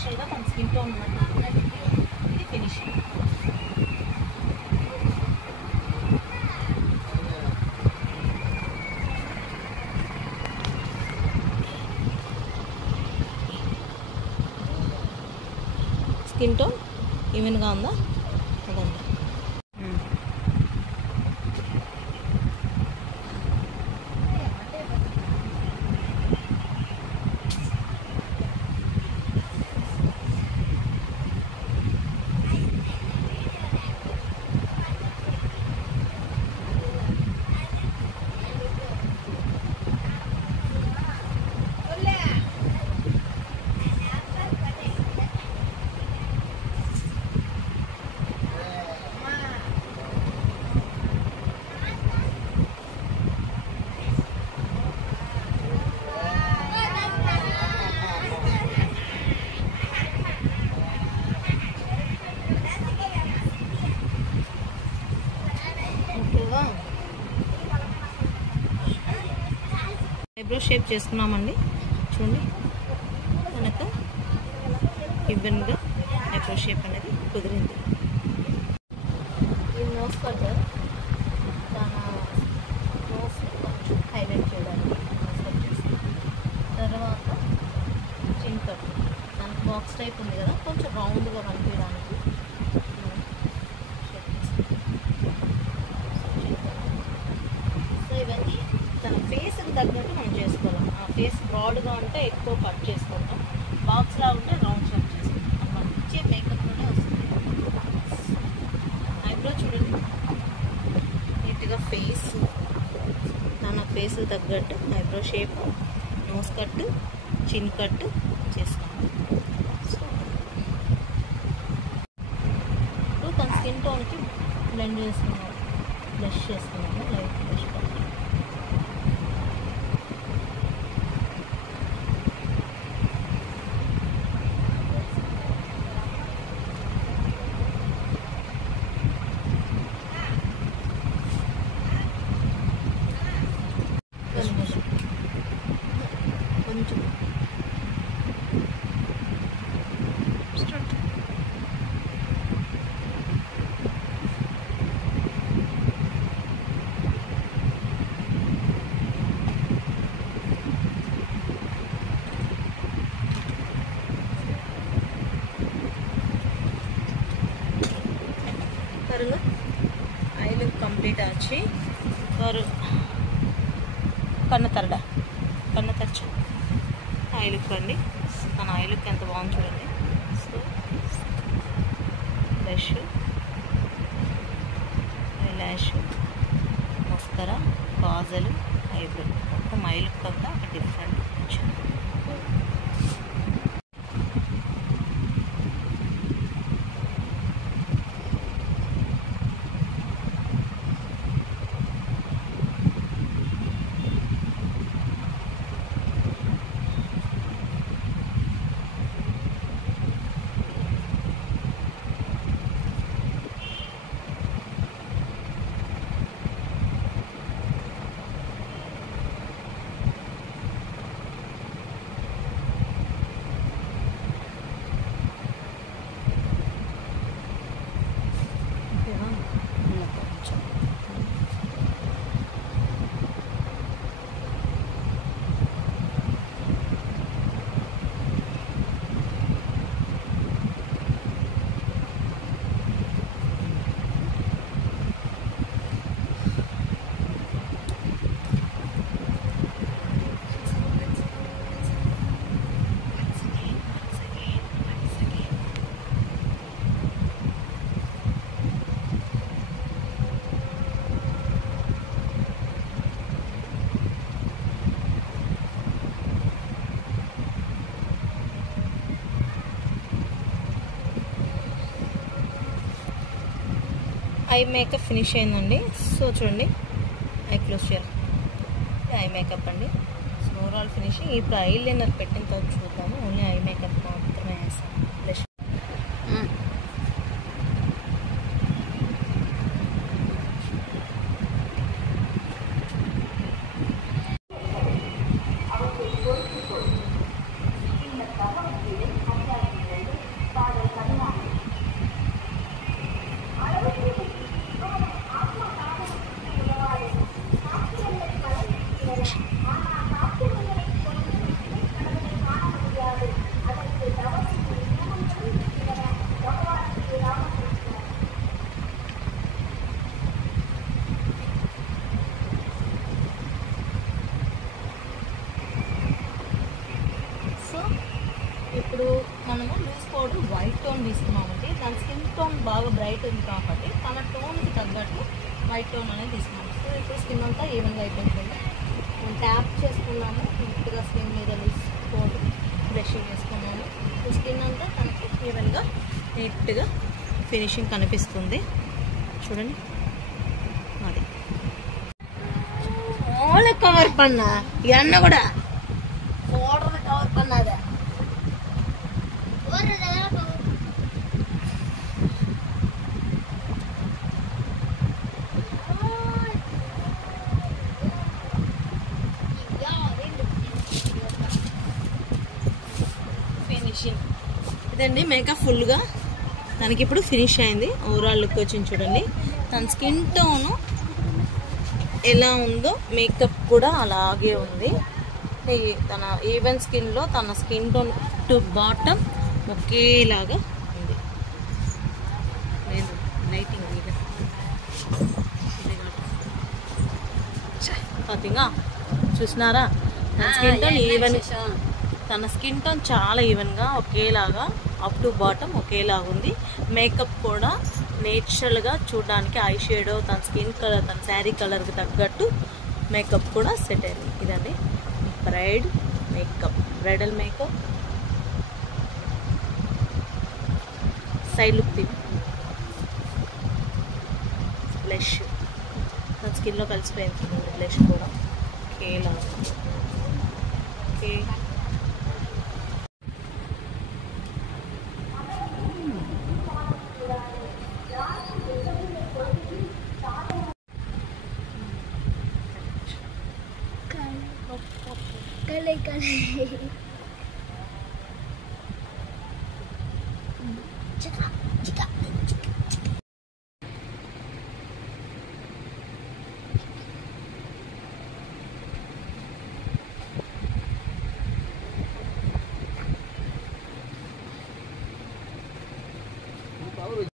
న్యాచురల్గా మన skin tone ఉన్నట్టు ఇది ఫినిషింగ్. స్కిన్ టోన్ ఈవెన్గా ఉందా అదండి. ఐబ్రో షేప్ చేసుకున్నామండి. చూడండి కనుక ఈవెన్గా ఐబ్రో షేప్ అనేది కుదిరింది. ఈ నోస్ కట్ తన నోస్ కొంచెం హైలైట్ చేయడానికి నోస్ కట్ చేసి, తర్వాత చిన్ కట్ దానికి బాక్స్ టైప్ ఉంది కదా కొంచెం రౌండ్గా కనిపించడానికి సో ఇవన్నీ తన ఫేస్కి తగ్గట్టు మనం చేసుకోవాలి. ఆ ఫేస్ బ్రాడ్గా ఉంటే ఎక్కువ కట్ చేసుకుంటాం, బాక్స్లా ఉంటే రౌండ్ షేప్ చేసుకుంటాం. మనం ఇచ్చే మేకప్లోనే వస్తుంది. ఐబ్రో చూడండి నీట్గా ఫేస్ తన ఫేస్ తగ్గట్టు ఐబ్రో షేప్, నోస్ కట్, చిన్ కట్ చేసుకుంటాం. సో ఇప్పుడు తన స్కిన్ టోన్కి బ్లెండ్ చేసుకున్నాము, బ్లష్ చేసుకున్నాము, లైట్ బ్లష్ కట్. కొంచెం பாருங்க ఐ లుక్ కంప్లీట్ ఆచి और కన్ను తెరచు ఐ లుక్ అండి. తన ఐ లుక్ ఎంత బాగుంది చూడండి. So brush, eyelash, mascara, Kajal, eyebrow మొత్తం ఐ లుక్ అంతా ఒక డిఫరెంట్ వచ్చింది. ఐ మేకప్ ఫినిష్ అయిందండి. సో చూడండి ఐ క్లోజ్ చేయాలి, ఐ మేకప్ అండి. So overall finishing. ఇప్పుడు ఐ లైనర్ పెట్టిన తర్వాత చూద్దాము. ఓన్లీ ఐ మేకప్ మాత్రమే వేసాను. బ్లష్ మనము లూజ్ పౌడర్ వైట్ టోన్ తీసుకున్నామండి. దాని స్కిన్ టోన్ బాగా బ్రైట్ ఉంది కాబట్టి తన టోన్కి తగ్గట్టు వైట్ టోన్ అనేది తీసుకున్నాము. సో ఇప్పుడు స్కిన్ అంతా ఈవెన్గా అయిపోతుంది. మనం ట్యాప్ చేసుకున్నాము, నీట్గా స్కిన్ మీద లూజ్ పౌడర్ బ్రషింగ్ చేసుకున్నాము. స్కిన్ అంతా తనకి ఈవెన్గా నీట్గా ఫినిషింగ్ కనిపిస్తుంది. చూడండి, అది ఓన్లీ కవర్ పన్నా ఇవన్నీ కూడా పౌడర్ కవర్ పన్నాదే. ఫినిషింగ్ ఇదండి మేకప్ ఫుల్గా తనకి ఇప్పుడు ఫినిష్ అయింది. ఓవరాల్ లుక్ వచ్చింది చూడండి. తన స్కిన్ టోను ఎలా ఉందో మేకప్ కూడా అలాగే ఉంది. తన ఈవెన్ స్కిన్లో తన స్కిన్ టోన్ టు బాటమ్ ఒకేలాగా ఉంది. లైటింగ్ పాతిగా చూసినారా? తన స్కిన్ టోన్ ఈవెన్, తన స్కిన్ టోన్ చాలా ఈవెన్గా ఒకేలాగా అప్ టు బాటమ్ ఒకేలాగా ఉంది. మేకప్ కూడా నేచురల్గా చూడడానికి ఐ షేడో తన స్కిన్ కలర్ తన శారీ కలర్కి తగ్గట్టు మేకప్ కూడా సెట్ అయింది. ఇదండి బ్రైడల్ మేకప్. సైడ్ లుక్ తిని బ్లష్ తన స్కిన్లో కలిసిపోయింది. బ్లష్ కూడా ఒకేలాగా. ఓకే,